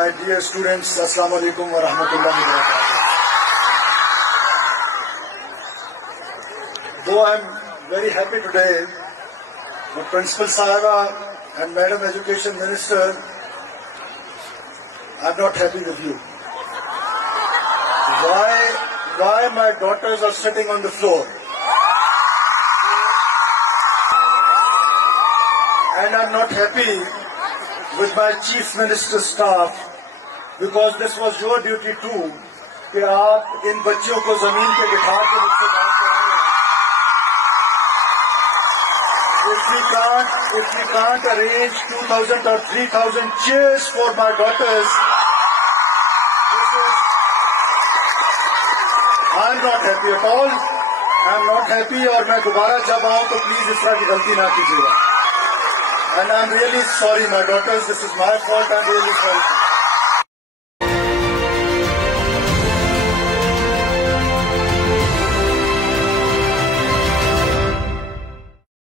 my dear students, Assalamu alaikum wa rahmatullahi wa barakatuh. Though I am very happy today, the Principal Sahiba and Madam Education Minister, I am not happy with you. Why my daughters are sitting on the floor? And I am not happy with my Chief Minister's staff because this was your duty too कि आप इन बच्चों को जमीन पे बिठा के बच्चे बात कराएं। If we can't arrange 2,000 or 3,000 chairs for my daughters, I'm not happy at all. I'm not happy और मैं दोबारा जब आऊँ तो प्लीज इस तरह की गलती ना कीजिएगा. And I'm really sorry, my daughters. This is my fault. I'm really sorry.